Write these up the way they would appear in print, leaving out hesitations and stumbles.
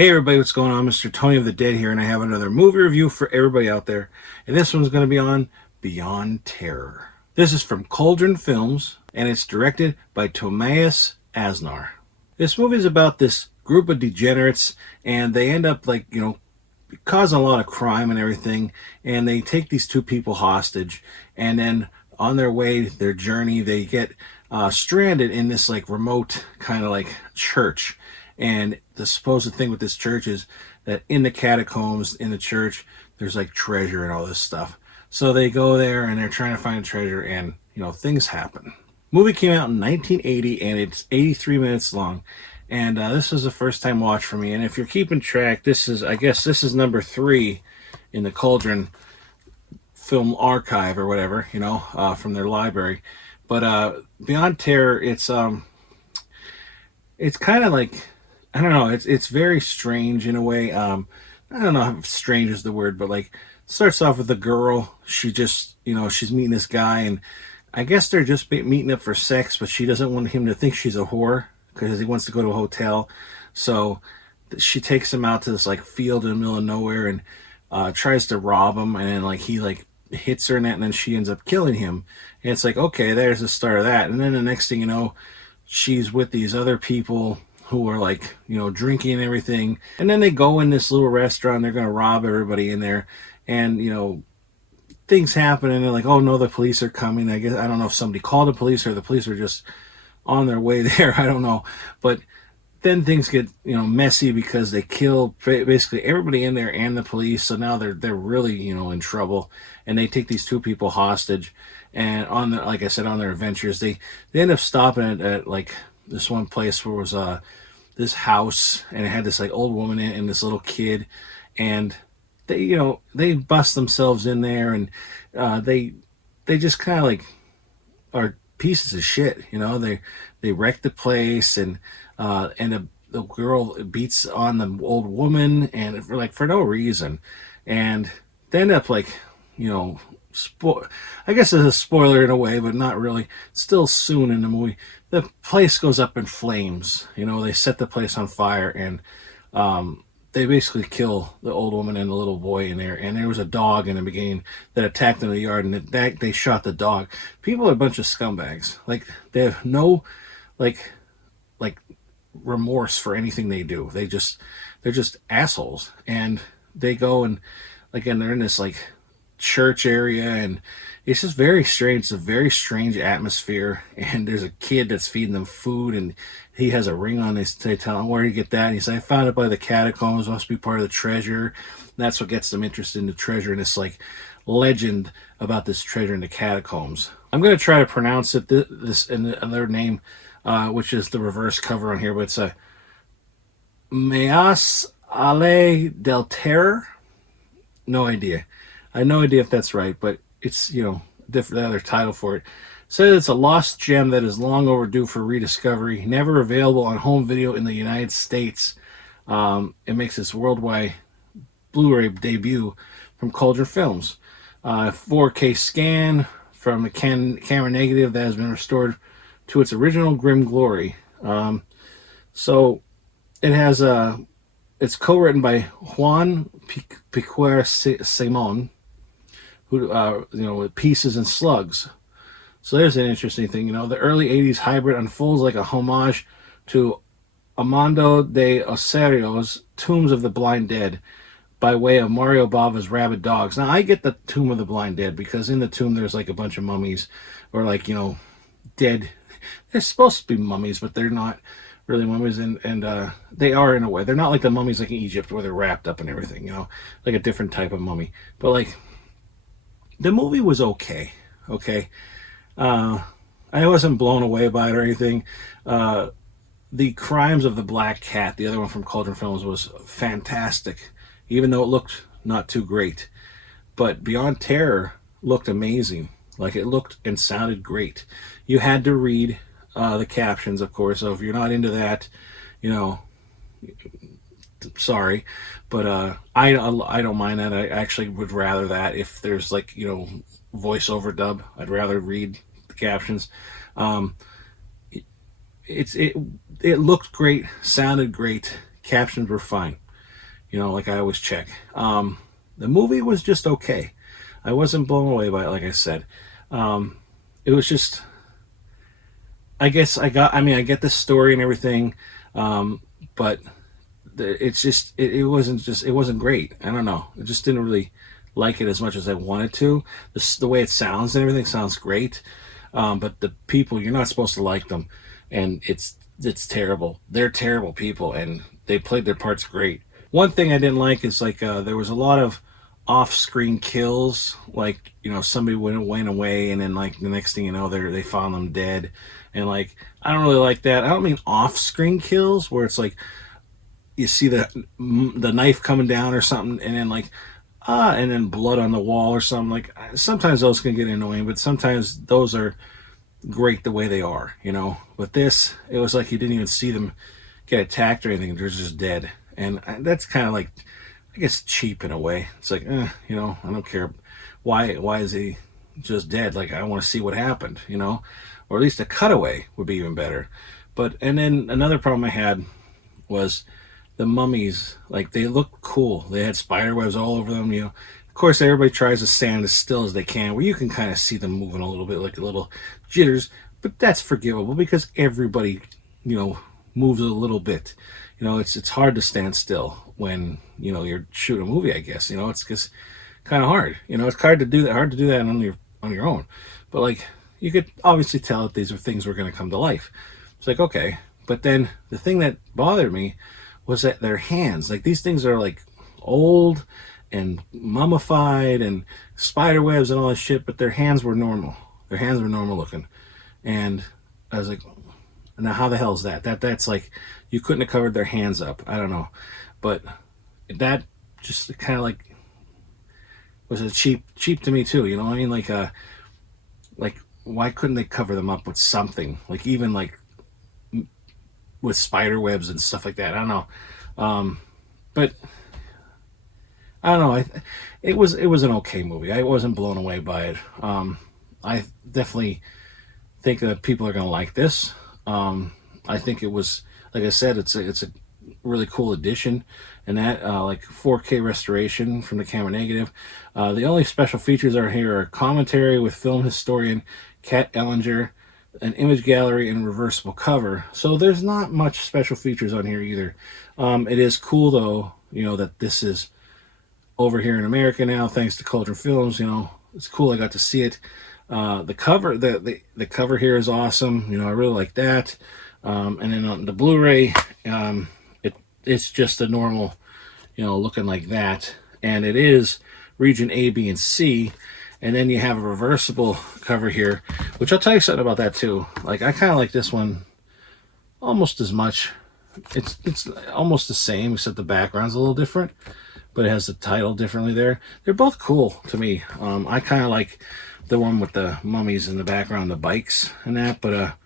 Hey everybody, what's going on? Mr. Tony of the Dead here, and I have another movie review for everybody out there. And this one's going to be on Beyond Terror. This is from Cauldron Films, and it's directed by Tomás Aznar. This movie is about this group of degenerates, and they end up causing a lot of crime and everything, and they take these two people hostage, and then on their way, their journey, they get stranded in this remote kind of church. And the supposed thing with this church is that in the catacombs in the church, there's treasure and all this stuff. So they go there and they're trying to find treasure, and things happen. Movie came out in 1980 and it's 83 minutes long. And this was a first time watch for me. And if you're keeping track, I guess this is number 3 in the Cauldron film archive or whatever, from their library. But Beyond Terror, it's kind of I don't know. It's very strange in a way. I don't know if strange is the word, but it starts off with a girl. She just, she's meeting this guy, and I guess they're just meeting up for sex, but she doesn't want him to think she's a whore because he wants to go to a hotel. So she takes him out to this field in the middle of nowhere and tries to rob him, and then he hits her in that, and then she ends up killing him. And it's okay, there's the start of that. And then the next thing you know, she's with these other people who are drinking and everything, and then they go in this little restaurant. They're gonna rob everybody in there, and things happen, and they're oh no, the police are coming. I guess I don't know if somebody called the police or the police are just on their way there. I don't know, but then things get messy because they kill basically everybody in there and the police. So now they're really in trouble, and they take these two people hostage. And on the on their adventures, they end up stopping at this one place where was this house, and it had this old woman in it and this little kid, and they bust themselves in there, and they just kind of are pieces of shit. They wreck the place, and the girl beats on the old woman, and for no reason, and they end up I guess it's a spoiler in a way, but not really. Still soon in the movie, the place goes up in flames. They set the place on fire, and they basically kill the old woman and the little boy in there. And there was a dog in the beginning that attacked them in the yard, and they shot the dog. People are a bunch of scumbags. They have no remorse for anything they do. They're just assholes, and they go and they're in this church area, and it's just very strange. It's a very strange atmosphere, and there's a kid that's feeding them food, and he has a ring on. They tell him, where did you get that? And he says, I found it by the catacombs, must be part of the treasure. And that's what gets them interested in the treasure, and this legend about this treasure in the catacombs. I'm going to try to pronounce it this in another name, which is the reverse cover on here, but it's a Meas Ale del Terror. No idea. I have no idea if that's right, but it's, different, other title for it. Says it's a lost gem that is long overdue for rediscovery, never available on home video in the United States. It makes its worldwide Blu-ray debut from Cauldron Films. 4K scan from a camera negative that has been restored to its original grim glory. So it has it's co-written by Juan Piquer Simon, who with Pieces and Slugs. So there's an interesting thing. The early 80s hybrid unfolds like a homage to Armando de Osorio's Tombs of the Blind Dead by way of Mario Bava's Rabid Dogs. Now, I get the Tomb of the Blind Dead because in the tomb there's a bunch of mummies, or dead. They're supposed to be mummies, but they're not really mummies, and they are in a way. They're not like the mummies in Egypt where they're wrapped up and everything, like a different type of mummy. But the movie was okay. I wasn't blown away by it or anything. The Crimes of the Black Cat, the other one from Cauldron Films, was fantastic, even though it looked not too great. But Beyond Terror looked amazing. It looked and sounded great. You had to read the captions, of course, so if you're not into that, sorry, but I don't mind that. I actually would rather that if there's voiceover dub. I'd rather read the captions. It looked great, sounded great, captions were fine. like I always check. The movie was just okay. I wasn't blown away by it, like I said. It was just, I guess I get the story and everything, but it's just, it wasn't great. I don't know. I just didn't really like it as much as I wanted to. The way it sounds and everything sounds great, but the people, you're not supposed to like them, and it's terrible. They're terrible people, and they played their parts great. One thing I didn't like is like there was a lot of off-screen kills. Like somebody went away, and then like the next thing you know, they found them dead, and like I don't really like that. I don't mean off-screen kills where it's like you see the knife coming down or something, and then like and then blood on the wall or something. Like sometimes those can get annoying, but sometimes those are great the way they are. But this, it was like you didn't even see them get attacked or anything. They're just dead, and that's kind of like, I guess, cheap in a way. It's like, I don't care. Why is he just dead? Like, I want to see what happened, or at least a cutaway would be even better. But and then another problem I had was the mummies. Like, they looked cool. They had spider webs all over them. Of course, everybody tries to stand as still as they can, where you can kind of see them moving a little bit, like a little jitters. But that's forgivable because everybody, moves a little bit. It's hard to stand still when you're shooting a movie. I guess it's just kind of hard. It's hard to do that. Hard to do that on your own. But like, you could obviously tell that these are things were going to come to life. It's like, okay. But then the thing that bothered me was that their hands, like, these things are like old and mummified and spider webs and all this shit, but their hands were normal. Their hands were normal looking. And I was like, now how the hell is that? That's like, you couldn't have covered their hands up. I don't know. But that just kind of like was a cheap to me too. You know what I mean? Like why couldn't they cover them up with something? Like, even like with spider webs and stuff like that. I don't know. But I don't know. It was an okay movie. I wasn't blown away by it. I definitely think that people are going to like this. I think it was, like I said, it's a really cool addition, and that like 4K restoration from the camera negative. The only special features are here are commentary with film historian Kat Ellinger, an image gallery, and reversible cover. So there's not much special features on here either. It is cool though, that this is over here in America now, thanks to Cauldron Films. It's cool. I got to see it. The cover, the cover here is awesome. I really like that. And then on the Blu-ray, it's just a normal, looking like that. And it is region A, B, and C. And then you have a reversible cover here, which I'll tell you something about that too. Like, I kind of like this one almost as much. It's almost the same, except the background's a little different, but it has the title differently there. They're both cool to me. I kind of like the one with the mummies in the background, the bikes and that. But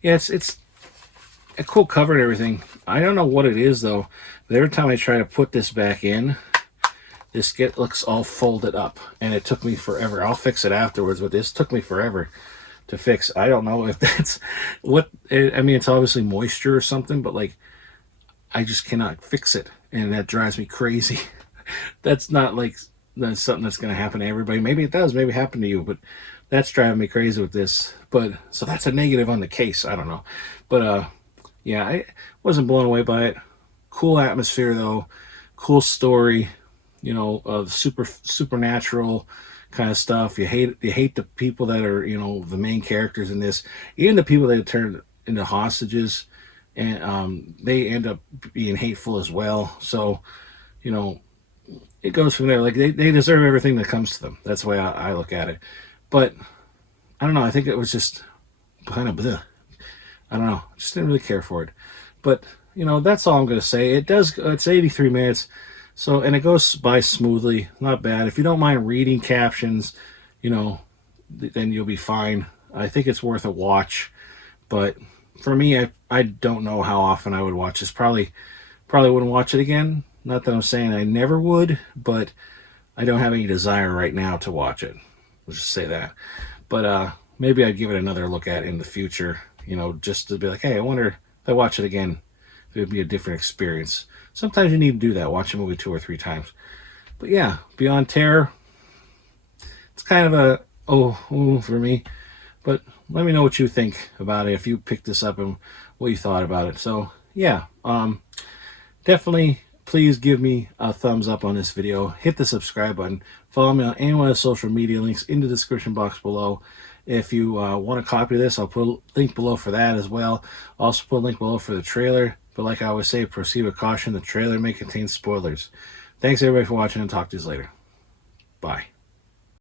yeah, it's a cool cover and everything. I don't know what it is though, but every time I try to put this back in, this looks all folded up, and it took me forever. I'll fix it afterwards, but this took me forever to fix. I don't know if that's what, I mean, it's obviously moisture or something, but like, I just cannot fix it, and that drives me crazy. That's not like, that's something that's going to happen to everybody. Maybe it does, maybe happen to you, but that's driving me crazy with this. But so that's a negative on the case. I don't know, but yeah, I wasn't blown away by it. Cool atmosphere though, cool story. Supernatural kind of stuff. You hate the people that are, the main characters in this, even the people that turn into hostages, and they end up being hateful as well. So, it goes from there. Like, they deserve everything that comes to them. That's the way I look at it. But I don't know. I think it was just kind of bleh. I don't know. Just didn't really care for it. But that's all I'm going to say. It's 83 minutes. So, and it goes by smoothly, not bad. If you don't mind reading captions, then you'll be fine. I think it's worth a watch. But for me, I don't know how often I would watch this. Probably wouldn't watch it again. Not that I'm saying I never would, but I don't have any desire right now to watch it. Let's just say that. But maybe I'd give it another look at in the future, just to be like, hey, I wonder if I watch it again, It would be a different experience. Sometimes you need to do that, watch a movie 2 or 3 times. But yeah, Beyond Terror, it's kind of a for me. But let me know what you think about it, if you picked this up and what you thought about it. So yeah, definitely please give me a thumbs up on this video. Hit the subscribe button. Follow me on any one of the social media links in the description box below. If you want a copy of this, I'll put a link below for that as well. Also put a link below for the trailer. But like I always say, proceed with caution. The trailer may contain spoilers. Thanks everybody for watching, and talk to you later. Bye.